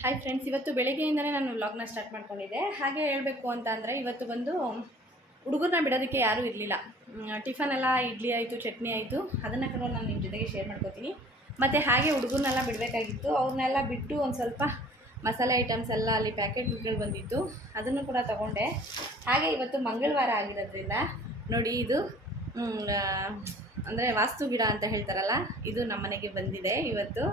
Hi friends ಇವತ್ತು ಬೆಳಗ್ಗೆಯಿಂದಲೇ ನಾನು ವ್ಲಾಗ್ನ ಸ್ಟಾರ್ಟ್ ಮಾಡ್ಕೊಂಡಿದ್ದೆ. ಹಾಗೆ ಹೇಳಬೇಕು ಅಂತ ಅಂದರೆ ಇವತ್ತು ಬಂದು ಹುಡುಗರನ್ನ ಬಿಡೋದಕ್ಕೆ ಯಾರೂ ಇರಲಿಲ್ಲ. ಟಿಫನ್ ಎಲ್ಲ ಇಡ್ಲಿ ಆಯಿತು, ಚಟ್ನಿ ಆಯಿತು. ಅದನ್ನು ಕೂಡ ನಾನು ನಿಮ್ಮ ಜೊತೆಗೆ ಶೇರ್ ಮಾಡ್ಕೋತೀನಿ. ಮತ್ತು ಹಾಗೆ ಹುಡುಗರನ್ನೆಲ್ಲ ಬಿಡಬೇಕಾಗಿತ್ತು. ಅವ್ರನ್ನೆಲ್ಲ ಬಿಟ್ಟು ಒಂದು ಸ್ವಲ್ಪ ಮಸಾಲೆ ಐಟಮ್ಸ್ ಎಲ್ಲ ಅಲ್ಲಿ ಪ್ಯಾಕೆಟ್ಗಳು ಬಂದಿತ್ತು. ಅದನ್ನು ಕೂಡ ತಗೊಂಡೆ. ಹಾಗೆ ಇವತ್ತು ಮಂಗಳವಾರ ಆಗಿರೋದ್ರಿಂದ ನೋಡಿ ಇದು ಅಂದರೆ ವಾಸ್ತು ಗಿಡ ಅಂತ ಹೇಳ್ತಾರಲ್ಲ, ಇದು ನಮ್ಮನೆಗೆ ಬಂದಿದೆ ಇವತ್ತು.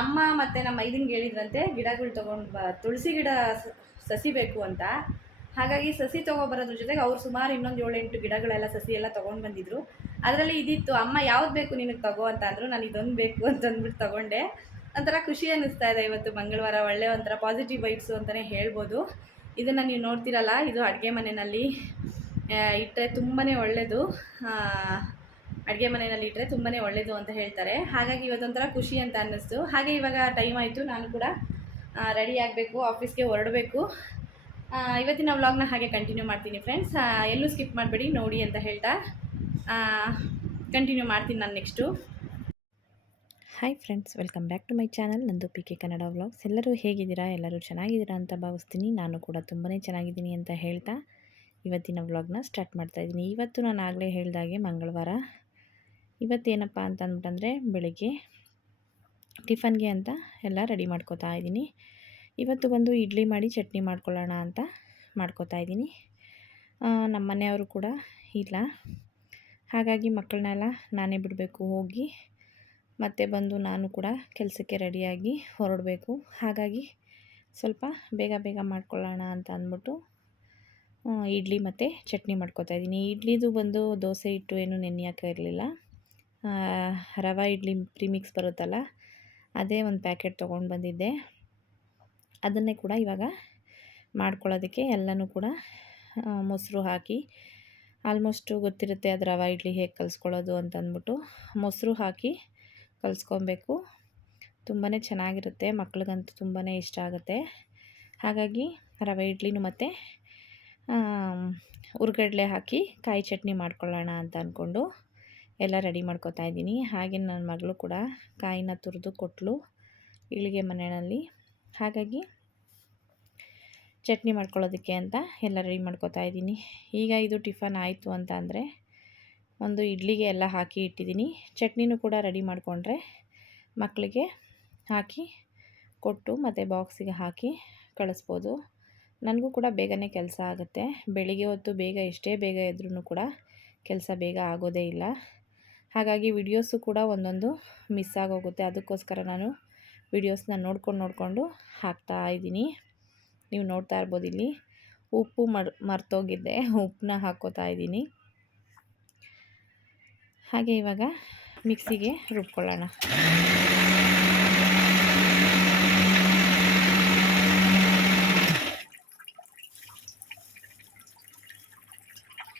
ಅಮ್ಮ ಮತ್ತು ನಮ್ಮ ಐದಿನ್ಗೆ ಹೇಳಿದ್ರಂತೆ, ಗಿಡಗಳು ತೊಗೊಂಡು ಬ, ತುಳಸಿ ಗಿಡ ಸಸಿ ಬೇಕು ಅಂತ. ಹಾಗಾಗಿ ಸಸಿ ತೊಗೊಬರೋದ್ರ ಜೊತೆಗೆ ಅವ್ರು ಸುಮಾರು ಇನ್ನೊಂದು ಏಳೆಂಟು ಗಿಡಗಳೆಲ್ಲ, ಸಸಿ ಎಲ್ಲ ತೊಗೊಂಡು ಬಂದಿದ್ರು. ಅದರಲ್ಲಿ ಇದಿತ್ತು, ಅಮ್ಮ, ಯಾವ್ದು ಬೇಕು ನಿನಗೆ ತಗೋ? ಅಂತ ಅಂದರು, ನಾನು ಇದೊಂದು ಬೇಕು ಅಂತ ಅಂದ್ಬಿಟ್ಟು ತೊಗೊಂಡೆ. ಒಂಥರ ಖುಷಿ ಅನ್ನಿಸ್ತಾ ಇದೆ ಇವತ್ತು ಮಂಗಳವಾರ, ಒಳ್ಳೆ ಒಂಥರ ಪಾಸಿಟಿವ್ ವೈಬ್ಸು ಅಂತಲೇ ಹೇಳ್ಬೋದು. ಇದನ್ನು ನೀವು ನೋಡ್ತಿರಲ್ಲ, ಇದು ಅಡುಗೆ ಮನೆಯಲ್ಲಿ ಇಟ್ಟರೆ ತುಂಬಾ ಒಳ್ಳೆಯದು ಅಡುಗೆ ಮನೆಯಲ್ಲಿ ಇಟ್ಟರೆ ತುಂಬಾ ಒಳ್ಳೆಯದು ಅಂತ ಹೇಳ್ತಾರೆ. ಹಾಗಾಗಿ ಇವತ್ತೊಂಥರ ಖುಷಿ ಅಂತ ಅನ್ನಿಸ್ತು. ಹಾಗೆ ಇವಾಗ ಟೈಮ್ ಆಯಿತು, ನಾನು ಕೂಡ ರೆಡಿ ಆಗಬೇಕು ಆಫೀಸ್ಗೆ ಹೊರಡಬೇಕು. ಇವತ್ತಿನ ವ್ಲಾಗ್ನ ಹಾಗೆ ಕಂಟಿನ್ಯೂ ಮಾಡ್ತೀನಿ ಫ್ರೆಂಡ್ಸ್ ಎಲ್ಲೂ ಸ್ಕಿಪ್ ಮಾಡಬೇಡಿ, ನೋಡಿ ಅಂತ ಹೇಳ್ತಾ. ಕಂಟಿನ್ಯೂ ಮಾಡ್ತೀನಿ ನಾನು next hi friends welcome back to my channel ನಂದು ಪಿ ಕೆ ಕನ್ನಡ ವ್ಲಾಗ್ಸ್ ಎಲ್ಲರೂ ಹೇಗಿದ್ದೀರಾ? ಎಲ್ಲರೂ ಚೆನ್ನಾಗಿದ್ದೀರಾ ಅಂತ ಭಾವಿಸ್ತೀನಿ. ನಾನು ಕೂಡ ತುಂಬಾ ಚೆನ್ನಾಗಿದ್ದೀನಿ ಅಂತ ಹೇಳ್ತಾ ಇವತ್ತಿನ ವ್ಲಾಗ್ನ ಸ್ಟಾರ್ಟ್ ಮಾಡ್ತಾ ಇದ್ದೀನಿ. ಇವತ್ತು ನಾನು ಆಗಲೇ ಹೇಳಿದಾಗೆ ಮಂಗಳವಾರ. ಇವತ್ತೇನಪ್ಪ ಅಂತ ಅಂದ್ಬಿಟ್ಟಂದರೆ ಬೆಳಿಗ್ಗೆ ಟಿಫನ್ಗೆ ಅಂತ ಎಲ್ಲ ರೆಡಿ ಮಾಡ್ಕೋತಾ ಇದ್ದೀನಿ. ಇವತ್ತು ಬಂದು ಇಡ್ಲಿ ಮಾಡಿ ಚಟ್ನಿ ಮಾಡ್ಕೊಳ್ಳೋಣ ಅಂತ ಮಾಡ್ಕೋತಾ ಇದ್ದೀನಿ. ನಮ್ಮ ಮನೆಯವರು ಕೂಡ ಇಲ್ಲ. ಹಾಗಾಗಿ ಮಕ್ಕಳನ್ನೆಲ್ಲ ನಾನೇ ಬಿಡಬೇಕು ಹೋಗಿ. ಮತ್ತೆ ಬಂದು ನಾನು ಕೂಡ ಕೆಲಸಕ್ಕೆ ರೆಡಿಯಾಗಿ ಹೊರಡಬೇಕು. ಹಾಗಾಗಿ ಸ್ವಲ್ಪ ಬೇಗ ಬೇಗ ಮಾಡ್ಕೊಳ್ಳೋಣ ಅಂತ ಅಂದ್ಬಿಟ್ಟು ಇಡ್ಲಿ ಮತ್ತು ಚಟ್ನಿ ಮಾಡ್ಕೊತಾ ಇದ್ದೀನಿ. ಇಡ್ಲಿದು ಬಂದು ದೋಸೆ ಹಿಟ್ಟು ಏನು ನೆನೆಯೋಕೆ ಇರಲಿಲ್ಲ. ರವೆ ಇಡ್ಲಿ ಪ್ರಿಮಿಕ್ಸ್ ಬರುತ್ತಲ್ಲ, ಅದೇ ಒಂದು ಪ್ಯಾಕೆಟ್ ತೊಗೊಂಡು ಬಂದಿದ್ದೆ. ಅದನ್ನೇ ಕೂಡ ಇವಾಗ ಮಾಡ್ಕೊಳ್ಳೋದಕ್ಕೆ ಎಲ್ಲನೂ ಕೂಡ ಮೊಸರು ಹಾಕಿ, ಆಲ್ಮೋಸ್ಟು ಗೊತ್ತಿರುತ್ತೆ ಅದು ರವೆ ಇಡ್ಲಿ ಹೇಗೆ ಕಲಿಸ್ಕೊಳ್ಳೋದು ಅಂತಂದ್ಬಿಟ್ಟು, ಮೊಸರು ಹಾಕಿ ಕಲಿಸ್ಕೊಬೇಕು. ತುಂಬಾ ಚೆನ್ನಾಗಿರುತ್ತೆ, ಮಕ್ಳಿಗಂತೂ ತುಂಬಾ ಇಷ್ಟ ಆಗುತ್ತೆ. ಹಾಗಾಗಿ ರವೆ ಇಡ್ಲಿನೂ ಮತ್ತು ಹುರ್ಗಡ್ಲೆ ಹಾಕಿ ಕಾಯಿ ಚಟ್ನಿ ಮಾಡ್ಕೊಳ್ಳೋಣ ಅಂತ ಅಂದ್ಕೊಂಡು ಎಲ್ಲ ರೆಡಿ ಮಾಡ್ಕೊತಾ ಇದ್ದೀನಿ. ಹಾಗೆ ನನ್ನ ಮಗಳು ಕೂಡ ಕಾಯಿನ ತುರಿದು ಕೊಟ್ಟಲು ಇಳಿಗೆ ಮನೆಯಲ್ಲಿ. ಹಾಗಾಗಿ ಚಟ್ನಿ ಮಾಡ್ಕೊಳ್ಳೋದಕ್ಕೆ ಅಂತ ಎಲ್ಲ ರೆಡಿ ಮಾಡ್ಕೊತಾ ಇದ್ದೀನಿ. ಈಗ ಇದು ಟಿಫನ್ ಆಯಿತು ಅಂತ ಅಂದರೆ ಒಂದು ಇಡ್ಲಿಗೆ ಎಲ್ಲ ಹಾಕಿ ಇಟ್ಟಿದ್ದೀನಿ. ಚಟ್ನಿನೂ ಕೂಡ ರೆಡಿ ಮಾಡಿಕೊಂಡ್ರೆ ಮಕ್ಕಳಿಗೆ ಹಾಕಿ ಕೊಟ್ಟು ಮತ್ತು ಬಾಕ್ಸಿಗೆ ಹಾಕಿ ಕಳಿಸ್ಬೋದು. ನನಗೂ ಕೂಡ ಬೇಗನೆ ಕೆಲಸ ಆಗುತ್ತೆ. ಬೆಳಿಗ್ಗೆ ಹೊತ್ತು ಬೇಗ ಎಷ್ಟೇ ಬೇಗ ಇದ್ರೂ ಕೂಡ ಕೆಲಸ ಬೇಗ ಆಗೋದೇ ಇಲ್ಲ. ಹಾಗಾಗಿ ವಿಡಿಯೋಸು ಕೂಡ ಒಂದೊಂದು ಮಿಸ್ ಆಗೋಗುತ್ತೆ. ಅದಕ್ಕೋಸ್ಕರ ನಾನು ವಿಡಿಯೋಸ್ನ ನೋಡ್ಕೊಂಡು ನೋಡಿಕೊಂಡು ಹಾಕ್ತಾ ಇದ್ದೀನಿ. ನೀವು ನೋಡ್ತಾ ಇರ್ಬೋದು ಇಲ್ಲಿ. ಉಪ್ಪು ಮರ್ ಮರ್ತೋಗಿದ್ದೆ ಉಪ್ಪನ್ನ ಹಾಕೋತಾ ಇದ್ದೀನಿ. ಹಾಗೆ ಇವಾಗ ಮಿಕ್ಸಿಗೆ ರುಬ್ಕೊಳ್ಳೋಣ.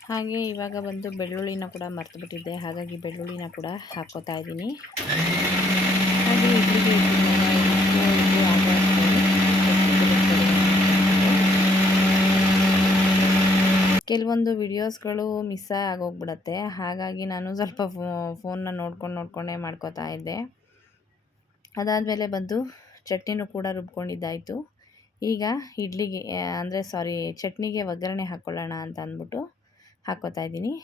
ಹಾಗೆ ಇವಾಗ ಬಂದು ಬೆಳ್ಳುಳ್ಳಿನ ಕೂಡ ಮರ್ತುಬಿಟ್ಟಿದ್ದೆ ಹಾಗಾಗಿ ಬೆಳ್ಳುಳ್ಳಿನ ಕೂಡ ಹಾಕ್ಕೋತಾ ಇದ್ದೀನಿ ಹಾಗೆ ಕೆಲವೊಂದು ವಿಡಿಯೋಸ್ಗಳು ಮಿಸ್ ಆಗೋಗ್ಬಿಡತ್ತೆ ಹಾಗಾಗಿ ನಾನು ಸ್ವಲ್ಪ ಫೋನ್ನ ನೋಡ್ಕೊಂಡು ನೋಡ್ಕೊಂಡೇ ಮಾಡ್ಕೋತಾ ಇದ್ದೆ ಅದಾದಮೇಲೆ ಬಂದು ಚಟ್ನಿನೂ ಕೂಡ ರುಬ್ಕೊಂಡಿದ್ದಾಯಿತು ಈಗ ಇಡ್ಲಿಗೆ ಅಂದರೆ ಸಾರಿ ಚಟ್ನಿಗೆ ಒಗ್ಗರಣೆ ಹಾಕ್ಕೊಳ್ಳೋಣ ಅಂತ ಅಂದ್ಬಿಟ್ಟು ಹಾಕ್ಕೋತಾ ಇದ್ದೀನಿ.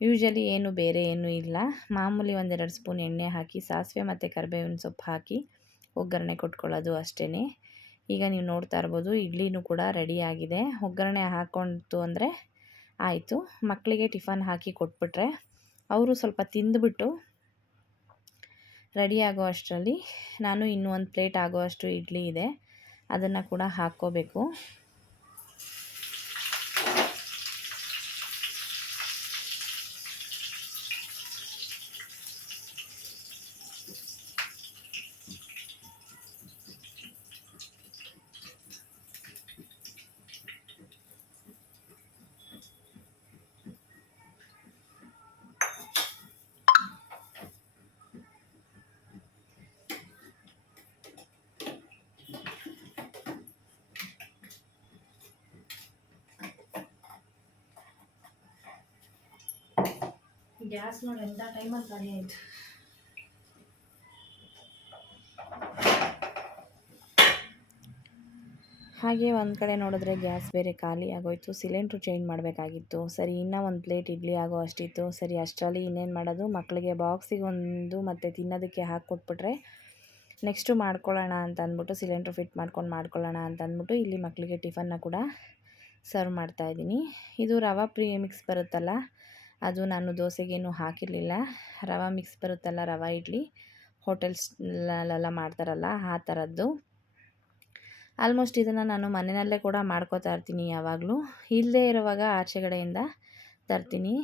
ಯೂಶ್ವಲಿ ಏನು ಬೇರೆ ಏನೂ ಇಲ್ಲ. ಮಾಮೂಲಿ ಒಂದೆರಡು ಸ್ಪೂನ್ ಎಣ್ಣೆ ಹಾಕಿ, ಸಾಸಿವೆ ಮತ್ತು ಕರಿಬೇವಿನ ಸೊಪ್ಪು ಹಾಕಿ ಒಗ್ಗರಣೆ ಕೊಟ್ಕೊಳ್ಳೋದು ಅಷ್ಟೇ ಈಗ ನೀವು ನೋಡ್ತಾ ಇರ್ಬೋದು, ಇಡ್ಲಿನೂ ಕೂಡ ರೆಡಿ ಆಗಿದೆ. ಒಗ್ಗರಣೆ ಹಾಕ್ಕೊಂತು ಅಂದರೆ ಆಯಿತು. ಮಕ್ಕಳಿಗೆ ಟಿಫನ್ ಹಾಕಿ ಕೊಟ್ಬಿಟ್ರೆ ಅವರು ಸ್ವಲ್ಪ ತಿಂದುಬಿಟ್ಟು ರೆಡಿ ಆಗೋ ಅಷ್ಟರಲ್ಲಿ ನಾನು ಇನ್ನೂ ಒಂದು ಪ್ಲೇಟ್ ಆಗೋ ಅಷ್ಟು ಇಡ್ಲಿ ಇದೆ. ಅದನ್ನು ಕೂಡ ಹಾಕ್ಕೋಬೇಕು. ಗ್ಯಾಸ್ ನೋಡಿ ಎಂಥ ಟೈಮಲ್ಲಿ ಖಾಲಿ ಆಯಿತು. ಹಾಗೆ ಒಂದು ಕಡೆ ನೋಡಿದ್ರೆ ಗ್ಯಾಸ್ ಬೇರೆ ಖಾಲಿ ಆಗೋಯ್ತು, ಸಿಲಿಂಡ್ರು ಚೇಂಜ್ ಮಾಡಬೇಕಾಗಿತ್ತು. ಸರಿ, ಇನ್ನೂ ಒಂದು ಪ್ಲೇಟ್ ಇಡ್ಲಿ ಆಗೋ ಅಷ್ಟಿತ್ತು. ಸರಿ, ಅಷ್ಟರಲ್ಲಿ ಇನ್ನೇನು ಮಾಡೋದು? ಮಕ್ಕಳಿಗೆ ಬಾಕ್ಸಿಗೆ ಒಂದು ಮತ್ತು ತಿನ್ನೋದಕ್ಕೆ ಹಾಕ್ಕೊಟ್ಬಿಟ್ರೆ ನೆಕ್ಸ್ಟು ಮಾಡ್ಕೊಳ್ಳೋಣ ಅಂತ ಅಂದ್ಬಿಟ್ಟು ಸಿಲಿಂಡ್ರ್ ಫಿಟ್ ಮಾಡ್ಕೊಂಡು ಮಾಡ್ಕೊಳ್ಳೋಣ ಅಂತ ಅಂದ್ಬಿಟ್ಟು ಇಲ್ಲಿ ಮಕ್ಕಳಿಗೆ ಟಿಫನ್ನ ಕೂಡ ಸರ್ವ್ ಮಾಡ್ತಾಯಿದ್ದೀನಿ ಇದು ರವಾ ಪ್ರೀ ಮಿಕ್ಸ್ ಬರುತ್ತಲ್ಲ ಅದು ನಾನು ದೋಸೆಗೇನು ಹಾಕಿರಲಿಲ್ಲ. ರವೆ ಮಿಕ್ಸ್ ಬರುತ್ತಲ್ಲ, ರವೆ ಇಡ್ಲಿ. ಹೋಟೆಲ್ಸ್ಲೆಲ್ಲ ಮಾಡ್ತಾರಲ್ಲ, ಆ ಥರದ್ದು ಆಲ್ಮೋಸ್ಟ್ ಇದನ್ನು ನಾನು ಮನೆಯಲ್ಲೇ ಕೂಡ ಮಾಡ್ಕೋತಾ ಇರ್ತೀನಿ ಯಾವಾಗಲೂ. ಇಲ್ಲದೇ ಇರುವಾಗ ಆಚೆಗಡೆಯಿಂದ ತರ್ತೀನಿ.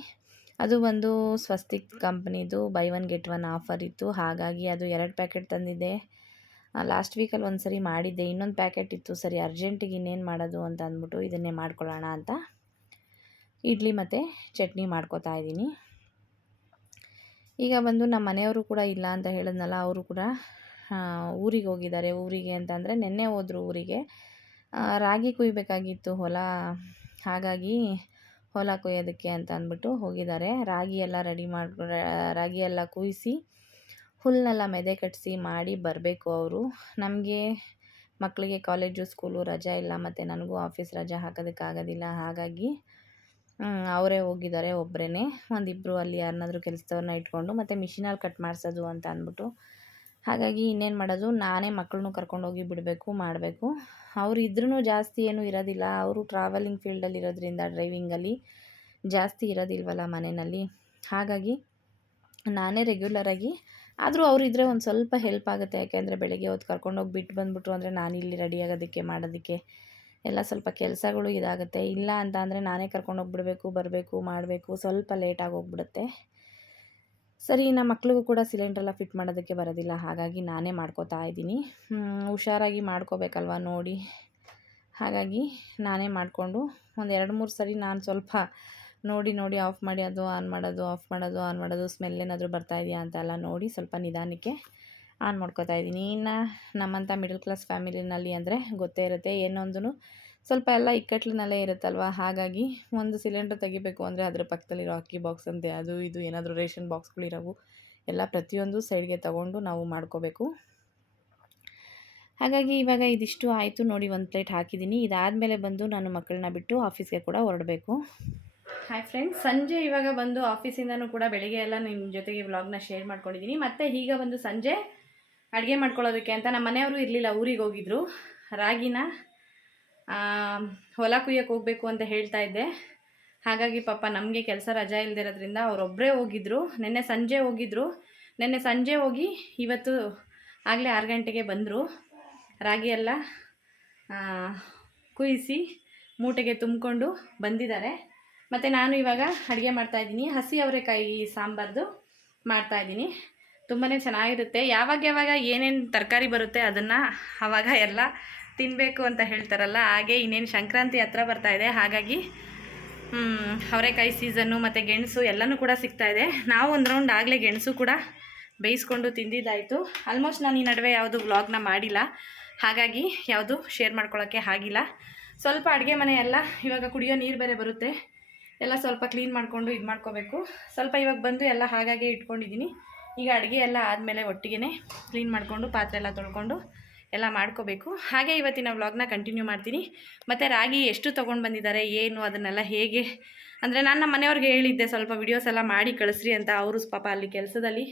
ಅದು ಒಂದು ಸ್ವಸ್ತಿಕ್ ಕಂಪ್ನಿದು buy one get one offer ಇತ್ತು. ಹಾಗಾಗಿ ಅದು ಎರಡು ಪ್ಯಾಕೆಟ್ ತಂದಿದ್ದೆ. ಲಾಸ್ಟ್ ವೀಕಲ್ಲಿ ಒಂದು ಸರಿ ಮಾಡಿದ್ದೆ. ಇನ್ನೊಂದು ಪ್ಯಾಕೆಟ್ ಇತ್ತು. ಸರಿ ಅರ್ಜೆಂಟಿಗೆ ಇನ್ನೇನು ಮಾಡೋದು ಅಂತ ಅಂದ್ಬಿಟ್ಟು ಇದನ್ನೇ ಮಾಡ್ಕೊಳ್ಳೋಣ ಅಂತ. ಇಡ್ಲಿ ಮತ್ತು ಚಟ್ನಿ ಮಾಡ್ಕೋತಾ ಇದ್ದೀನಿ. ಈಗ ಬಂದು ನಮ್ಮ ಮನೆಯವರು ಕೂಡ ಇಲ್ಲ ಅಂತ ಹೇಳಿದ್ನಲ್ಲ, ಅವರು ಕೂಡ ಊರಿಗೆ ಹೋಗಿದ್ದಾರೆ. ಊರಿಗೆ ಅಂತಂದರೆ ನಿನ್ನೆ ಹೋದರು ಊರಿಗೆ. ರಾಗಿ ಕುಯ್ಬೇಕಾಗಿತ್ತು ಹೊಲ. ಹಾಗಾಗಿ ಹೊಲ ಕೊಯ್ಯೋದಕ್ಕೆ ಅಂತ ಅಂದ್ಬಿಟ್ಟು ಹೋಗಿದ್ದಾರೆ. ರಾಗಿ ಎಲ್ಲ ರೆಡಿ ಮಾಡಿ, ರಾಗಿ ಎಲ್ಲ ಕುಯ್ಸಿ ಹುಲ್ಲನ್ನೆಲ್ಲ ಮೆದೆ ಕಟ್ಟಿಸಿ ಮಾಡಿ ಬರಬೇಕು ಅವರು. ನಮಗೆ ಮಕ್ಕಳಿಗೆ ಕಾಲೇಜು, ಸ್ಕೂಲು ರಜಾ ಇಲ್ಲ, ಮತ್ತು ನನಗೂ ಆಫೀಸ್ ರಜಾ ಹಾಕೋದಕ್ಕಾಗೋದಿಲ್ಲ ಹಾಗಾಗಿ ಅವರೇ ಹೋಗಿದ್ದಾರೆ ಒಬ್ಬರೇ ಒಂದಿಬ್ಬರು ಅಲ್ಲಿ ಯಾರನ್ನಾದ್ರೂ ಕೆಲಸದವ್ರನ್ನ ಇಟ್ಕೊಂಡು ಮತ್ತು ಮಿಷಿನಲ್ಲಿ ಕಟ್ ಮಾಡಿಸೋದು ಅಂತ ಅಂದ್ಬಿಟ್ಟು. ಹಾಗಾಗಿ ಇನ್ನೇನು ಮಾಡೋದು, ನಾನೇ ಮಕ್ಕಳನ್ನೂ ಕರ್ಕೊಂಡೋಗಿ ಬಿಡಬೇಕು, ಮಾಡಬೇಕು. ಅವ್ರು ಇದ್ರೂ ಜಾಸ್ತಿ ಏನೂ ಇರೋದಿಲ್ಲ. ಅವರು ಟ್ರಾವೆಲಿಂಗ್ ಫೀಲ್ಡಲ್ಲಿ ಇರೋದ್ರಿಂದ ಡ್ರೈವಿಂಗಲ್ಲಿ ಜಾಸ್ತಿ ಇರೋದಿಲ್ವಲ್ಲ ಮನೆಯಲ್ಲಿ. ಹಾಗಾಗಿ ನಾನೇ ರೆಗ್ಯುಲರಾಗಿ ಆದರೂ ಅವರಿದ್ದರೆ ಒಂದು ಸ್ವಲ್ಪ ಹೆಲ್ಪ್ ಆಗುತ್ತೆ. ಯಾಕೆಂದರೆ ಬೆಳಗ್ಗೆ ಹೊತ್ತು ಕರ್ಕೊಂಡೋಗಿ ಬಿಟ್ಟು ಬಂದುಬಿಟ್ರು ಅಂದರೆ ನಾನು ಇಲ್ಲಿ ರೆಡಿ ಆಗೋದಕ್ಕೆ, ಮಾಡೋದಕ್ಕೆ. ಎಲ್ಲ ಸ್ವಲ್ಪ ಕೆಲಸಗಳು ಇದಾಗುತ್ತೆ. ಇಲ್ಲ ಅಂತ ಅಂದರೆ ನಾನೇ ಕರ್ಕೊಂಡು ಹೋಗ್ಬಿಡ್ಬೇಕು, ಬರಬೇಕು, ಮಾಡಬೇಕು. ಸ್ವಲ್ಪ ಲೇಟಾಗಿ ಹೋಗ್ಬಿಡುತ್ತೆ. ಸರಿ ನಮ್ಮ ಮಕ್ಳಿಗೂ ಕೂಡ ಸಿಲಿಂಡ್ರೆಲ್ಲ ಫಿಟ್ ಮಾಡೋದಕ್ಕೆ ಬರೋದಿಲ್ಲ. ಹಾಗಾಗಿ ನಾನೇ ಮಾಡ್ಕೋತಾ ಇದ್ದೀನಿ. ಹುಷಾರಾಗಿ ಮಾಡ್ಕೋಬೇಕಲ್ವ ನೋಡಿ. ಹಾಗಾಗಿ ನಾನೇ ಮಾಡಿಕೊಂಡು ಒಂದು ಎರಡು ಮೂರು ಸರಿ ನಾನು ಸ್ವಲ್ಪ ನೋಡಿ ನೋಡಿ ಆಫ್ ಮಾಡಿ, ಅದು ಆನ್ ಮಾಡೋದು ಆಫ್ ಮಾಡೋದು ಆನ್ ಮಾಡೋದು ಸ್ಮೆಲ್ ಏನಾದರೂ ಬರ್ತಾ ಇದೆಯಾ ಅಂತೆಲ್ಲ ನೋಡಿ ಸ್ವಲ್ಪ ನಿಧಾನಕ್ಕೆ. ಆನ್ ಮಾಡ್ಕೋತಾ ಇದ್ದೀನಿ. ಇನ್ನು ನಮ್ಮಂಥ ಮಿಡಲ್ ಕ್ಲಾಸ್ ಫ್ಯಾಮಿಲಿನಲ್ಲಿ ಅಂದರೆ ಗೊತ್ತೇ ಇರುತ್ತೆ ಏನೊಂದು ಸ್ವಲ್ಪ ಎಲ್ಲ ಇಕ್ಕಟ್ಲಿನಲ್ಲೇ ಇರುತ್ತಲ್ವ? ಹಾಗಾಗಿ ಒಂದು ಸಿಲಿಂಡರ್ ತೆಗಿಬೇಕು ಅಂದರೆ ಅದರ ಪಕ್ಕದಲ್ಲಿರೋ ಅಕ್ಕಿ ಬಾಕ್ಸ್ ಅಂತೆ, ಅದು ಇದು ಏನಾದರೂ ರೇಷನ್ ಬಾಕ್ಸ್ಗಳಿರೋವು ಎಲ್ಲ ಪ್ರತಿಯೊಂದು ಸೈಡ್ಗೆ ತಗೊಂಡು ನಾವು ಮಾಡ್ಕೋಬೇಕು. ಹಾಗಾಗಿ ಇವಾಗ ಇದಿಷ್ಟು ಆಯಿತು, ನೋಡಿ ಒಂದು ಪ್ಲೇಟ್ ಹಾಕಿದ್ದೀನಿ. ಇದಾದಮೇಲೆ ಬಂದು ನಾನು ಮಕ್ಕಳನ್ನ ಬಿಟ್ಟು ಆಫೀಸ್ಗೆ ಕೂಡ ಹೊರಡಬೇಕು. ಹಾಯ್ ಫ್ರೆಂಡ್ಸ್ ಸಂಜೆ ಇವಾಗ ಬಂದು ಆಫೀಸಿಂದನೂ ಕೂಡ ಬೆಳಿಗ್ಗೆ ಎಲ್ಲ ನಿಮ್ಮ ಜೊತೆಗೆ ವ್ಲಾಗ್ನ ಶೇರ್ ಮಾಡ್ಕೊಂಡಿದ್ದೀನಿ. ಮತ್ತು ಈಗ ಬಂದು ಸಂಜೆ ಅಡುಗೆ ಮಾಡ್ಕೊಳ್ಳೋದಕ್ಕೆ ಅಂತ ನಮ್ಮ ಮನೆಯವರು ಇರಲಿಲ್ಲ, ಊರಿಗೆ ಹೋಗಿದ್ರು. ರಾಗಿನ ಹೊಲ ಕುಯ್ಯಕ್ಕೆ ಹೋಗಬೇಕು ಅಂತ ಹೇಳ್ತಾ ಇದ್ದೆ. ಹಾಗಾಗಿ ಪಾಪ ನಮಗೆ ಕೆಲಸ ರಜಾ ಇಲ್ದಿರೋದ್ರಿಂದ ಅವರೊಬ್ಬರೇ ಹೋಗಿದ್ರು. ನಿನ್ನೆ ಸಂಜೆ ಹೋಗಿದ್ರು. ನಿನ್ನೆ ಸಂಜೆ ಹೋಗಿ ಇವತ್ತು ಆಗಲೇ ಆರು ಗಂಟೆಗೆ ಬಂದರು. ರಾಗಿ ಎಲ್ಲ ಕುಯಿಸಿ ಮೂಟೆಗೆ ತುಂಬಿಕೊಂಡು ಬಂದಿದ್ದಾರೆ. ಮತ್ತು ನಾನು ಇವಾಗ ಅಡುಗೆ ಮಾಡ್ತಾಯಿದ್ದೀನಿ ಹಸಿ ಅವರೆಕಾಯಿ ಸಾಂಬಾರ್ದು ಮಾಡ್ತಾಯಿದ್ದೀನಿ ತುಂಬಾ ಚೆನ್ನಾಗಿರುತ್ತೆ. ಯಾವಾಗ ಯಾವಾಗ ಏನೇನು ತರಕಾರಿ ಬರುತ್ತೆ ಅದನ್ನು ಆವಾಗ ಎಲ್ಲ ತಿನ್ನಬೇಕು ಅಂತ ಹೇಳ್ತಾರಲ್ಲ, ಹಾಗೆ ಇನ್ನೇನು ಸಂಕ್ರಾಂತಿ ಹತ್ರ ಬರ್ತಾ ಇದೆ. ಹಾಗಾಗಿ ಅವರೆಕಾಯಿ ಸೀಸನ್ನು ಮತ್ತು ಗೆಣಸು ಎಲ್ಲನೂ ಕೂಡ ಸಿಗ್ತಾಯಿದೆ ನಾವು ಒಂದು ರೌಂಡ್ ಆಗಲೇ ಗೆಣಸು ಕೂಡ ಬೇಯಿಸ್ಕೊಂಡು ತಿಂದಿದ್ದಾಯಿತು. ಆಲ್ಮೋಸ್ಟ್ ನಾನು ಈ ನಡುವೆ ಯಾವುದು ವ್ಲಾಗ್ನ ಮಾಡಿಲ್ಲ. ಹಾಗಾಗಿ ಯಾವುದು ಶೇರ್ ಮಾಡ್ಕೊಳ್ಳೋಕ್ಕೆ ಆಗಿಲ್ಲ. ಸ್ವಲ್ಪ ಅಡುಗೆ ಮನೆ ಎಲ್ಲ ಇವಾಗ ಕುಡಿಯೋ ನೀರು ಬೇರೆ ಬರುತ್ತೆ. ಎಲ್ಲ ಸ್ವಲ್ಪ ಕ್ಲೀನ್ ಮಾಡಿಕೊಂಡು ಇದು ಮಾಡ್ಕೋಬೇಕು. ಸ್ವಲ್ಪ ಇವಾಗ ಬಂದು ಎಲ್ಲ ಹಾಗಾಗಿ ಇಟ್ಕೊಂಡಿದ್ದೀನಿ ಈಗ ಅಡುಗೆ ಎಲ್ಲ ಆದಮೇಲೆ ಒಟ್ಟಿಗೆ ಕ್ಲೀನ್ ಮಾಡಿಕೊಂಡು, ಪಾತ್ರೆ ಎಲ್ಲ ತೊಳ್ಕೊಂಡು ಎಲ್ಲ ಮಾಡ್ಕೋಬೇಕು. ಹಾಗೆ ಇವತ್ತಿನ ವ್ಲಾಗ್ನ ಕಂಟಿನ್ಯೂ ಮಾಡ್ತೀನಿ. ಮತ್ತು ರಾಗಿ ಎಷ್ಟು ತೊಗೊಂಡು ಬಂದಿದ್ದಾರೆ, ಏನು, ಅದನ್ನೆಲ್ಲ ಹೇಗೆ? ಅಂದರೆ ನಾನು ನಮ್ಮ ಮನೆಯವ್ರಿಗೆ ಹೇಳಿದ್ದೆ, ಸ್ವಲ್ಪ ವಿಡಿಯೋಸ್ ಎಲ್ಲ ಮಾಡಿ ಕಳಿಸ್ರಿ ಅಂತ. ಅವರು ಪಾಪ ಅಲ್ಲಿ ಕೆಲಸದಲ್ಲಿ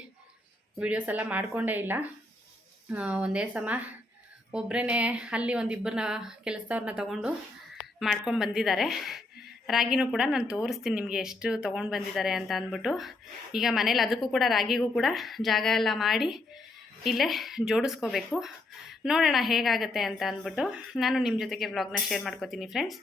ವಿಡಿಯೋಸ್ ಎಲ್ಲ ಮಾಡಿಕೊಂಡೇ ಇಲ್ಲ. ಒಂದೇ ಸಮ ಒಬ್ಬರೇ ಅಲ್ಲಿ ಒಂದಿಬ್ಬರನ್ನ ಕೆಲಸದವ್ರನ್ನ ತೊಗೊಂಡು ಮಾಡ್ಕೊಂಡು ಬಂದಿದ್ದಾರೆ. ರಾಗಿನೂ ಕೂಡ ನಾನು ತೋರಿಸ್ತೀನಿ ನಿಮಗೆ ಎಷ್ಟು ತೊಗೊಂಡು ಬಂದಿದ್ದಾರೆ ಅಂತ ಅಂದ್ಬಿಟ್ಟು. ಈಗ ಮನೇಲಿ ಅದಕ್ಕೂ ಕೂಡ ರಾಗಿಗೂ ಕೂಡ ಜಾಗ ಎಲ್ಲ ಮಾಡಿ ಇಲ್ಲೇ ಜೋಡಿಸ್ಕೋಬೇಕು. ನೋಡೋಣ ಹೇಗಾಗುತ್ತೆ ಅಂತ ಅಂದ್ಬಿಟ್ಟು ನಾನು ನಿಮ್ಮ ಜೊತೆಗೆ ವ್ಲಾಗ್ನ ಶೇರ್ ಮಾಡ್ಕೋತೀನಿ ಫ್ರೆಂಡ್ಸ್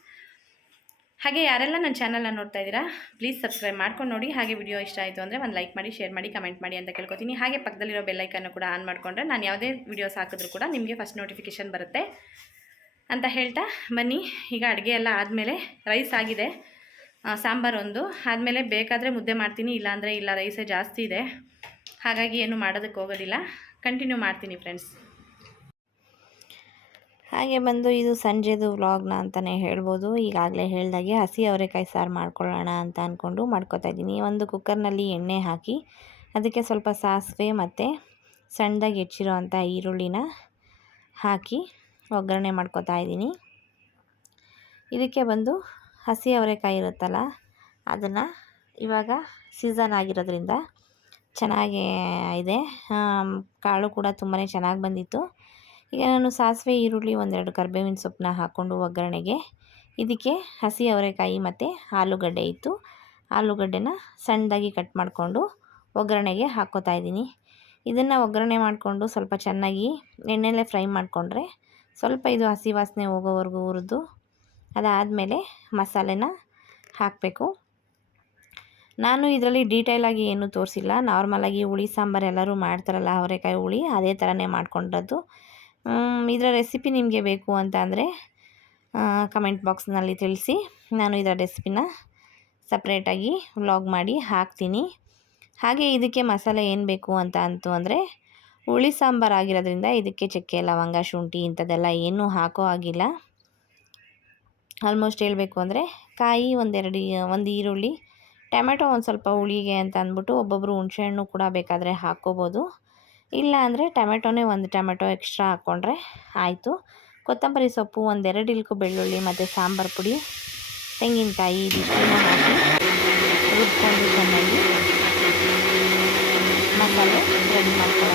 ಹಾಗೆ ಯಾರೆಲ್ಲ ನನ್ನ ಚಾನಲ್ನ ನೋಡ್ತಾ ಇದ್ದೀರಾ ಪ್ಲೀಸ್ ಸಬ್ಸ್ಕ್ರೈಬ್ ಮಾಡ್ಕೊಂಡು ನೋಡಿ. ಹಾಗೆ ವಿಡಿಯೋ ಇಷ್ಟ ಆಯಿತು ಅಂದರೆ ಒಂದು ಲೈಕ್ ಮಾಡಿ ಶೇರ್ ಮಾಡಿ ಕಮೆಂಟ್ ಮಾಡಿ ಅಂತ ಕೇಳ್ಕೊತೀನಿ. ಹಾಗೆ ಪಕ್ಕದಲ್ಲಿರೋ ಬೆಲ್ಲೈಕನ್ನು ಕೂಡ ಆನ್ ಮಾಡಿಕೊಂಡ್ರೆ ನಾನು ಯಾವುದೇ ವಿಡಿಯೋಸ್ ಹಾಕಿದ್ರೂ ಕೂಡ ನಿಮಗೆ ಫಸ್ಟ್ ನೋಟಿಫಿಕೇಷನ್ ಬರುತ್ತೆ. ಅಂತ ಹೇಳ್ತಾ ಬನ್ನಿ. ಈಗ ಅಡುಗೆ ಎಲ್ಲ ಆದಮೇಲೆ ರೈಸ್ ಆಗಿದೆ. ಸಾಂಬಾರು ಒಂದು. ಆದಮೇಲೆ ಬೇಕಾದರೆ ಮುದ್ದೆ ಮಾಡ್ತೀನಿ, ಇಲ್ಲಾಂದರೆ ಇಲ್ಲ, ರೈಸೇ ಜಾಸ್ತಿ ಇದೆ. ಹಾಗಾಗಿ ಏನು ಮಾಡೋದಕ್ಕೆ ಹೋಗೋದಿಲ್ಲ. ಕಂಟಿನ್ಯೂ ಮಾಡ್ತೀನಿ ಫ್ರೆಂಡ್ಸ್ ಹಾಗೆ ಬಂದು ಇದು ಸಂಜೆದು ವ್ಲಾಗ್ನ ಅಂತಲೇ ಹೇಳ್ಬೋದು. ಈಗಾಗಲೇ ಹೇಳ್ದಾಗೆ ಹಸಿ ಅವರೆಕಾಯಿ ಸಾರು ಮಾಡ್ಕೊಳ್ಳೋಣ ಅಂತ ಅಂದ್ಕೊಂಡು ಮಾಡ್ಕೊತಾ ಇದ್ದೀನಿ. ಒಂದು ಕುಕ್ಕರ್ನಲ್ಲಿ ಎಣ್ಣೆ ಹಾಕಿ, ಅದಕ್ಕೆ ಸ್ವಲ್ಪ ಸಾಸಿವೆ ಮತ್ತು ಸಣ್ಣದಾಗಿ ಹೆಚ್ಚಿರೋ ಈರುಳ್ಳಿನ ಹಾಕಿ ಒಗ್ಗರಣೆ ಮಾಡ್ಕೋತಾ ಇದ್ದೀನಿ. ಇದಕ್ಕೆ ಬಂದು ಹಸಿ ಅವರೆಕಾಯಿ ಇರುತ್ತಲ್ಲ, ಅದನ್ನು ಇವಾಗ ಸೀಸನ್ ಆಗಿರೋದ್ರಿಂದ ಚೆನ್ನಾಗೇ ಇದೆ. ಕಾಳು ಕೂಡ ತುಂಬಾ ಚೆನ್ನಾಗಿ ಬಂದಿತ್ತು. ಈಗ ನಾನು ಸಾಸಿವೆ, ಈರುಳ್ಳಿ ಒಂದೆರಡು ಕರಿಬೇವಿನ ಸೊಪ್ಪನ್ನ ಹಾಕ್ಕೊಂಡು ಒಗ್ಗರಣೆಗೆ. ಇದಕ್ಕೆ ಹಸಿ ಅವರೆಕಾಯಿ ಮತ್ತು ಆಲೂಗಡ್ಡೆ ಇತ್ತು. ಆಲೂಗಡ್ಡೆನ ಸಣ್ಣದಾಗಿ ಕಟ್ ಮಾಡಿಕೊಂಡು ಒಗ್ಗರಣೆಗೆ ಹಾಕ್ಕೋತಾ ಇದ್ದೀನಿ. ಇದನ್ನು ಒಗ್ಗರಣೆ ಮಾಡಿಕೊಂಡು ಸ್ವಲ್ಪ ಚೆನ್ನಾಗಿ ಎಣ್ಣೆಲೇ ಫ್ರೈ ಮಾಡಿಕೊಂಡ್ರೆ ಸ್ವಲ್ಪ ಇದು ಹಸಿ ವಾಸನೆ ಹೋಗೋವರೆಗೂ ಹುರಿದು ಅದಾದಮೇಲೆ ಮಸಾಲೆನ ಹಾಕಬೇಕು. ನಾನು ಇದರಲ್ಲಿ ಡೀಟೇಲಾಗಿ ಏನೂ ತೋರಿಸಿಲ್ಲ. ನಾರ್ಮಲಾಗಿ ಹುಳಿ, ಸಾಂಬಾರು ಎಲ್ಲರೂ ಮಾಡ್ತಾರಲ್ಲ, ಅವರೆಕಾಯಿ ಹುಳಿ, ಅದೇ ಥರನೇ ಮಾಡ್ಕೊಂಡದ್ದು. ಇದರ ರೆಸಿಪಿ ನಿಮಗೆ ಬೇಕು ಅಂತ ಅಂದರೆ ಕಮೆಂಟ್ ಬಾಕ್ಸ್ನಲ್ಲಿ ತಿಳಿಸಿ. ನಾನು ಇದರ ರೆಸಿಪಿನ ಸಪ್ರೇಟಾಗಿ ವ್ಲಾಗ್ ಮಾಡಿ ಹಾಕ್ತೀನಿ. ಹಾಗೆ ಇದಕ್ಕೆ ಮಸಾಲೆ ಏನು ಬೇಕು ಅಂತ ಅಂತು ಅಂದರೆ ಹುಳಿ ಸಾಂಬಾರು ಆಗಿರೋದ್ರಿಂದ ಇದಕ್ಕೆ ಚಕ್ಕೆ, ಲವಂಗ, ಶುಂಠಿ ಇಂಥದ್ದೆಲ್ಲ ಏನೂ ಹಾಕೋ ಆಗಿಲ್ಲ ಆಲ್ಮೋಸ್ಟ್ ಹೇಳಬೇಕು ಅಂದರೆ ಕಾಯಿ ಒಂದೆರಡು, ಒಂದು ಈರುಳ್ಳಿ ಟೊಮೆಟೊ ಒಂದು ಸ್ವಲ್ಪ ಹುಳಿಗೆ ಅಂತ ಅಂದ್ಬಿಟ್ಟು ಒಬ್ಬೊಬ್ಬರು ಹುಣಸೆಹಣ್ಣು ಕೂಡ ಬೇಕಾದರೆ ಹಾಕ್ಕೋಬೋದು ಇಲ್ಲ ಅಂದರೆ ಟೊಮೆಟೊನೇ ಒಂದು ಟೊಮೆಟೊ ಎಕ್ಸ್ಟ್ರಾ ಹಾಕ್ಕೊಂಡ್ರೆ ಆಯಿತು. ಕೊತ್ತಂಬರಿ ಸೊಪ್ಪು, ಒಂದೆರಡು ಇಲ್ಕು ಬೆಳ್ಳುಳ್ಳಿ ಮತ್ತು ಸಾಂಬಾರು ಪುಡಿ, ತೆಂಗಿನಕಾಯಿ ಇದಿಷ್ಟನ್ನು ಹಾಕಿ ರುಬ್ಕೊಂಡು ಚೆನ್ನಾಗಿ ಮಸಾಲೆ ರೆಡಿ ಮಾಡ್ಕೊಳ್ಳೋ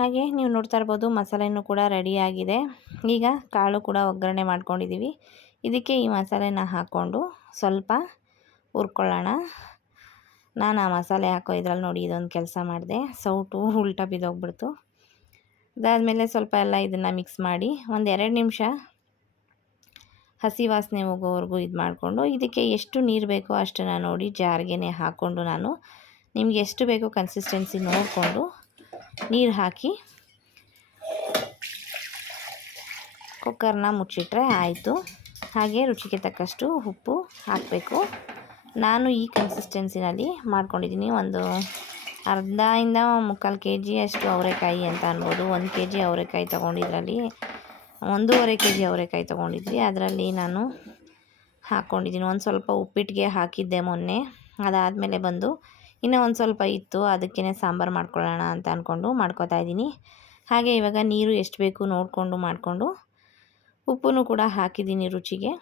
ಹಾಗೆ ನೀವು ನೋಡ್ತಾ ಇರ್ಬೋದು ಮಸಾಲೆನೂ ಕೂಡ ರೆಡಿಯಾಗಿದೆ ಈಗ ಕಾಳು ಕೂಡ ಒಗ್ಗರಣೆ ಮಾಡ್ಕೊಂಡಿದ್ದೀವಿ ಇದಕ್ಕೆ ಈ ಮಸಾಲೆನ ಹಾಕ್ಕೊಂಡು ಸ್ವಲ್ಪ ಹುರ್ಕೊಳ್ಳೋಣ. ನಾನು ಆ ಮಸಾಲೆ ಹಾಕೋ ಇದ್ರಲ್ಲಿ ನೋಡಿ ಇದೊಂದು ಕೆಲಸ ಮಾಡಿದೆ. ಸೌಟು ಉಲ್ಟಾ ಬಿದ್ದೋಗ್ಬಿಡ್ತು. ಅದಾದಮೇಲೆ ಸ್ವಲ್ಪ ಎಲ್ಲ ಇದನ್ನು ಮಿಕ್ಸ್ ಮಾಡಿ ಒಂದು ಎರಡು ನಿಮಿಷ ಹಸಿ ವಾಸನೆ ಹೋಗೋವರೆಗೂ ಇದು ಮಾಡಿಕೊಂಡು ಇದಕ್ಕೆ ಎಷ್ಟು ನೀರು ಬೇಕೋ ಅಷ್ಟನ್ನು ನೋಡಿ ಜಾರ್ಗೆ ಹಾಕ್ಕೊಂಡು ನಾನು ನಿಮ್ಗೆ ಎಷ್ಟು ಬೇಕೋ ಕನ್ಸಿಸ್ಟೆನ್ಸಿ ನೋಡಿಕೊಂಡು ನೀರು ಹಾಕಿ ಕುಕ್ಕರ್ನ ಮುಚ್ಚಿಟ್ರೆ ಆಯಿತು. ಹಾಗೆ ರುಚಿಗೆ ತಕ್ಕಷ್ಟು ಉಪ್ಪು ಹಾಕಬೇಕು. ನಾನು ಈ ಕನ್ಸಿಸ್ಟೆನ್ಸಿನಲ್ಲಿ ಮಾಡ್ಕೊಂಡಿದ್ದೀನಿ. ಒಂದು ಅರ್ಧದಿಂದ ಮುಕ್ಕಾಲು ಕೆ ಜಿ ಅಷ್ಟು ಅವರೆಕಾಯಿ ಅಂತ ಅನ್ಬೋದು. ಒಂದು ಕೆ ಜಿ ಅವರೆಕಾಯಿ ತೊಗೊಂಡಿದ್ರಲ್ಲಿ, ಒಂದೂವರೆ ಕೆ ಜಿ ಅವರೆಕಾಯಿ ತೊಗೊಂಡಿದ್ವಿ. ಅದರಲ್ಲಿ ನಾನು ಹಾಕ್ಕೊಂಡಿದ್ದೀನಿ ಒಂದು ಸ್ವಲ್ಪ ಉಪ್ಪಿಟ್ಟಿಗೆ ಹಾಕಿದ್ದೆ ಮೊನ್ನೆ. ಅದಾದಮೇಲೆ ಬಂದು ಇನ್ನೂ ಒಂದು ಸ್ವಲ್ಪ ಇತ್ತು ಅದಕ್ಕೇ ಸಾಂಬಾರು ಮಾಡ್ಕೊಳ್ಳೋಣ ಅಂತ ಅಂದ್ಕೊಂಡು ಮಾಡ್ಕೊತಾ ಇದ್ದೀನಿ. ಹಾಗೆ ಇವಾಗ ನೀರು ಎಷ್ಟು ಬೇಕು ನೋಡಿಕೊಂಡು ಮಾಡಿಕೊಂಡು ಉಪ್ಪನ್ನು ಕೂಡ ಹಾಕಿದ್ದೀನಿ ರುಚಿಗೆ.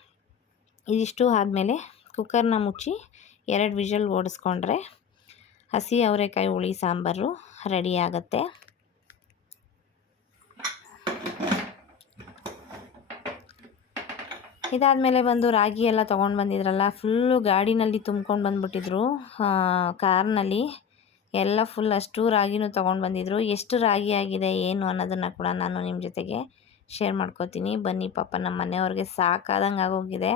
ಇದಿಷ್ಟು ಆದಮೇಲೆ ಕುಕ್ಕರ್ನ ಮುಚ್ಚಿ ಎರಡು ವಿಷಲ್ ಓಡಿಸ್ಕೊಂಡ್ರೆ ಹಸಿ ಅವರೆಕಾಯಿ ಹುಳಿ ಸಾಂಬಾರು ರೆಡಿ ಆಗುತ್ತೆ. ಇದಾದಮೇಲೆ ಬಂದು ರಾಗಿ ಎಲ್ಲ ತೊಗೊಂಡು ಬಂದಿದ್ರಲ್ಲ ಫುಲ್ಲು ಗಾಡಿನಲ್ಲಿ ತುಂಬ್ಕೊಂಡು ಬಂದುಬಿಟ್ಟಿದ್ರು ಕಾರ್ನಲ್ಲಿ. ಎಲ್ಲ ಫುಲ್ ಅಷ್ಟು ರಾಗಿನೂ ತೊಗೊಂಡು ಬಂದಿದ್ರು. ಎಷ್ಟು ರಾಗಿ ಆಗಿದೆ, ಏನು ಅನ್ನೋದನ್ನು ಕೂಡ ನಾನು ನಿಮ್ಮ ಜೊತೆಗೆ ಶೇರ್ ಮಾಡ್ಕೋತೀನಿ. ಬನ್ನಿ ಪಾಪ, ನಮ್ಮ ಮನೆಯವ್ರಿಗೆ ಸಾಕಾದಂಗೆ ಆಗೋಗಿದೆ.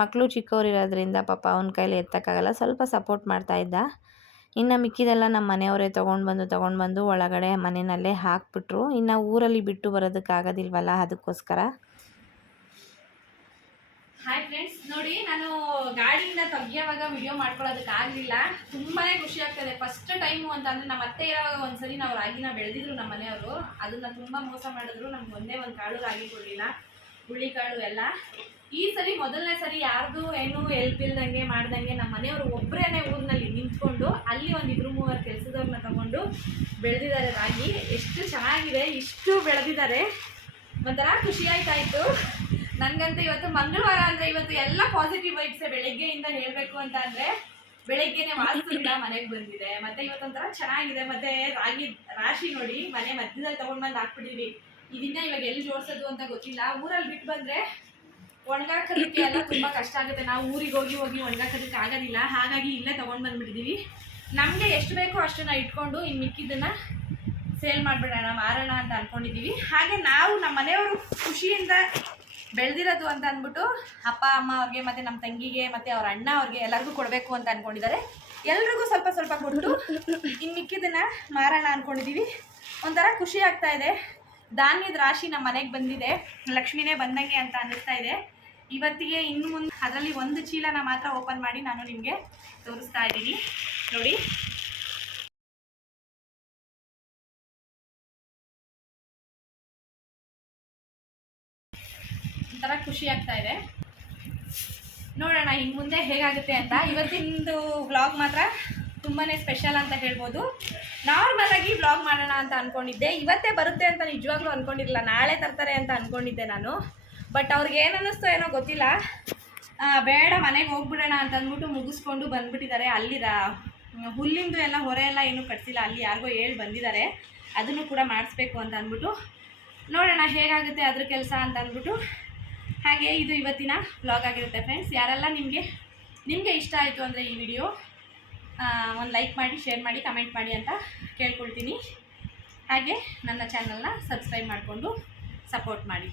ಮಕ್ಕಳು ಚಿಕ್ಕವ್ರು ಇರೋದ್ರಿಂದ ಪಾಪ ಅವನ ಕೈಲಿ ಎತ್ತಕ್ಕಾಗಲ್ಲ, ಸ್ವಲ್ಪ ಸಪೋರ್ಟ್ ಮಾಡ್ತಾ ಇದ್ದ. ಇನ್ನು ಮಿಕ್ಕಿದೆಲ್ಲ ನಮ್ಮ ಮನೆಯವರೇ ತೊಗೊಂಡು ಬಂದು ತೊಗೊಂಡು ಬಂದು ಒಳಗಡೆ ಮನೆಯಲ್ಲೇ ಹಾಕ್ಬಿಟ್ರು. ಇನ್ನು ಊರಲ್ಲಿ ಬಿಟ್ಟು ಬರೋದಕ್ಕಾಗೋದಿಲ್ವಲ್ಲ ಅದಕ್ಕೋಸ್ಕರ. ಹಾಯ್ ಫ್ರೆಂಡ್ಸ್ ನೋಡಿ ನಾನು ಗಾಡಿಯಿಂದ ತೆಗಿಯೋವಾಗ ವಿಡಿಯೋ ಮಾಡ್ಕೊಳ್ಳೋದಕ್ಕೆ ಆಗಲಿಲ್ಲ. ತುಂಬಾ ಖುಷಿ ಆಗ್ತದೆ. ಫಸ್ಟ್ ಟೈಮು ಅಂತ ಅಂದ್ರೆ ನಮ್ಮ ಅತ್ತೆ ಇರೋವಾಗ ಒಂದ್ಸರಿ ನಾವು ರಾಗಿನ ಬೆಳೆದಿದ್ರು ನಮ್ಮ ಮನೆಯವರು. ಅದನ್ನು ತುಂಬ ಮೋಸ ಮಾಡಿದ್ರು. ನಮ್ಗೆ ಒಂದೇ ಒಂದು ಕಾಳು ರಾಗಿ ಕೊಡಲಿಲ್ಲ. ಹುಳ್ಳಿ ಕಾಳು ಎಲ್ಲ. ಈ ಸರಿ ಮೊದಲನೇ ಸರಿ ಯಾರ್ದು ಏನು ಹೆಲ್ಪ್ ಇಲ್ದಂಗೆ ಮಾಡ್ದಂಗೆ ನಮ್ಮ ಮನೆಯವರು ಒಬ್ಬರೇನೆ ಊರಿನಲ್ಲಿ ನಿಂತ್ಕೊಂಡು ಅಲ್ಲಿ ಒಂದು ಇಬ್ಬರು ಮೂವರು ಕೆಲಸದವ್ರನ್ನ ತಗೊಂಡು ಬೆಳೆದಿದ್ದಾರೆ ರಾಗಿ. ಎಷ್ಟು ಚೆನ್ನಾಗಿದೆ, ಇಷ್ಟು ಬೆಳೆದಿದ್ದಾರೆ. ಒಂಥರ ಖುಷಿ ಆಯ್ತಾಯ್ತು. ನನಗಂತೂ ಇವತ್ತು ಮಂಗಳವಾರ ಅಂದ್ರೆ ಇವತ್ತು ಎಲ್ಲ ಪಾಸಿಟಿವ್ ವೈಬ್ಸ್ ಬೆಳಗ್ಗೆಯಿಂದ ಹೇಳ್ಬೇಕು ಅಂತ ಅಂದ್ರೆ ಬೆಳಿಗ್ಗೆನೆ ವಾಸದಿಂದ ಮನೆಗೆ ಬಂದಿದೆ. ಮತ್ತೆ ಇವತ್ತೊಂಥರ ಚೆನ್ನಾಗಿದೆ. ಮತ್ತೆ ರಾಗಿ, ರಾಶಿ ನೋಡಿ ಮನೆ ಮಧ್ಯದಲ್ಲಿ ತಗೊಂಡ್ ಬಂದು ಹಾಕ್ಬಿಟ್ಟಿದ್ವಿ. ಇದನ್ನ ಇವಾಗ ಎಲ್ಲಿ ಜೋಡಿಸೋದು ಅಂತ ಗೊತ್ತಿಲ್ಲ. ಊರಲ್ಲಿ ಬಿಟ್ಟು ಬಂದ್ರೆ ಒಣಗಾಕೋದಕ್ಕೆ ಎಲ್ಲ ತುಂಬಾ ಕಷ್ಟ ಆಗುತ್ತೆ. ನಾವು ಊರಿಗೆ ಹೋಗಿ ಹೋಗಿ ಒಣಗಾಕೋದಕ್ಕೆ ಆಗೋದಿಲ್ಲ. ಹಾಗಾಗಿ ಇಲ್ಲೇ ತಗೊಂಡ್ ಬಂದ್ಬಿಟ್ಟಿದೀವಿ. ನಮಗೆ ಎಷ್ಟು ಬೇಕೋ ಅಷ್ಟನ್ನ ಇಟ್ಕೊಂಡು ಇನ್ನು ಮಿಕ್ಕಿದ್ದನ್ನ ಸೇಲ್ ಮಾಡಿಬಿಡೋಣ, ಮಾರೋಣ ಅಂತ ಅಂದ್ಕೊಂಡಿದ್ದೀವಿ ಹಾಗೆ ನಾವು ನಮ್ಮ ಮನೆಯವರು ಖುಷಿಯಿಂದ ಬೆಳೆದಿರೋದು ಅಂತ ಅಂದ್ಬಿಟ್ಟು ಅಪ್ಪ, ಅಮ್ಮ ಅವ್ರಿಗೆ ಮತ್ತು ನಮ್ಮ ತಂಗಿಗೆ ಮತ್ತು ಅವ್ರ ಅಣ್ಣ ಅವ್ರಿಗೆ ಎಲ್ಲರಿಗೂ ಕೊಡಬೇಕು ಅಂತ ಅಂದ್ಕೊಂಡಿದ್ದಾರೆ ಎಲ್ರಿಗೂ ಸ್ವಲ್ಪ ಸ್ವಲ್ಪ ಕೊಟ್ಟು ಇನ್ನು ಮಿಕ್ಕಿದ್ದನ್ನು ಮಾರೋಣ ಅಂದ್ಕೊಂಡಿದ್ದೀವಿ ಒಂಥರ ಖುಷಿ ಆಗ್ತಾ ಇದೆ. ಧಾನ್ಯದ ರಾಶಿ ನಮ್ಮ ಮನೆಗೆ ಬಂದಿದೆ. ಲಕ್ಷ್ಮಿನೇ ಬಂದಂಗೆ ಅಂತ ಅನ್ನಿಸ್ತಾ ಇದೆ. ಇವತ್ತಿಗೆ ಇನ್ನು ಮುಂದೆ ಅದರಲ್ಲಿ ಒಂದು ಚೀಲನ ಮಾತ್ರ ಓಪನ್ ಮಾಡಿ ನಾನು ನಿಮಗೆ ತೋರಿಸ್ತಾ ಇದ್ದೀನಿ. ನೋಡಿ. ಒಂಥರ ಖುಷಿ ಆಗ್ತಾ ಇದೆ. ನೋಡೋಣ ಇನ್ನು ಮುಂದೆ ಹೇಗಾಗುತ್ತೆ ಅಂತ. ಇವತ್ತಿಂದು ವ್ಲಾಗ್ ಮಾತ್ರ ತುಂಬಾ ಸ್ಪೆಷಲ್ ಅಂತ ಹೇಳ್ಬೋದು. ನಾರ್ಮಲ್ ಆಗಿ ವ್ಲಾಗ್ ಮಾಡೋಣ ಅಂತ ಅಂದ್ಕೊಂಡಿದ್ದೆ ಇವತ್ತೇ ಬರುತ್ತೆ ಅಂತ ನಿಜವಾಗ್ಲೂ ಅಂದ್ಕೊಂಡಿರಲಿಲ್ಲ ನಾಳೆ ತರ್ತಾರೆ ಅಂತ ಅಂದ್ಕೊಂಡಿದ್ದೆ ನಾನು. ಬಟ್ ಅವ್ರಿಗೆ ಏನು ಅನ್ನಿಸ್ತೋ ಏನೋ ಗೊತ್ತಿಲ್ಲ. ಬೇಡ, ಮನೆಗೆ ಹೋಗ್ಬಿಡೋಣ ಅಂತ ಅಂದ್ಬಿಟ್ಟು ಮುಗಿಸ್ಕೊಂಡು ಬಂದ್ಬಿಟ್ಟಿದ್ದಾರೆ. ಅಲ್ಲಿ ಹುಲ್ಲಿಂದು ಎಲ್ಲ ಹೊರೆ ಎಲ್ಲ ಏನೂ ಕಟ್ಸಿಲ್ಲ. ಅಲ್ಲಿ ಯಾರಿಗೋ ಹೇಳಿ ಬಂದಿದ್ದಾರೆ. ಅದನ್ನು ಕೂಡ ಮಾಡಿಸ್ಬೇಕು ಅಂತ ಅಂದ್ಬಿಟ್ಟು ನೋಡೋಣ ಹೇಗಾಗುತ್ತೆ ಅದ್ರ ಕೆಲಸ ಅಂತ ಅಂದ್ಬಿಟ್ಟು ಹಾಗೆ ಇದು ಇವತ್ತಿನ ಬ್ಲಾಗ್ ಆಗಿರುತ್ತೆ ಫ್ರೆಂಡ್ಸ್ ಯಾರೆಲ್ಲ ನಿಮಗೆ ನಿಮಗೆ ಇಷ್ಟ ಆಯಿತು ಅಂದರೆ ಈ ವಿಡಿಯೋ ಒಂದು ಲೈಕ್ ಮಾಡಿ ಶೇರ್ ಮಾಡಿ ಕಮೆಂಟ್ ಮಾಡಿ ಅಂತ ಕೇಳ್ಕೊಳ್ತೀನಿ. ಹಾಗೆ ನನ್ನ ಚಾನಲ್ನ ಸಬ್ಸ್ಕ್ರೈಬ್ ಮಾಡಿಕೊಂಡು ಸಪೋರ್ಟ್ ಮಾಡಿ.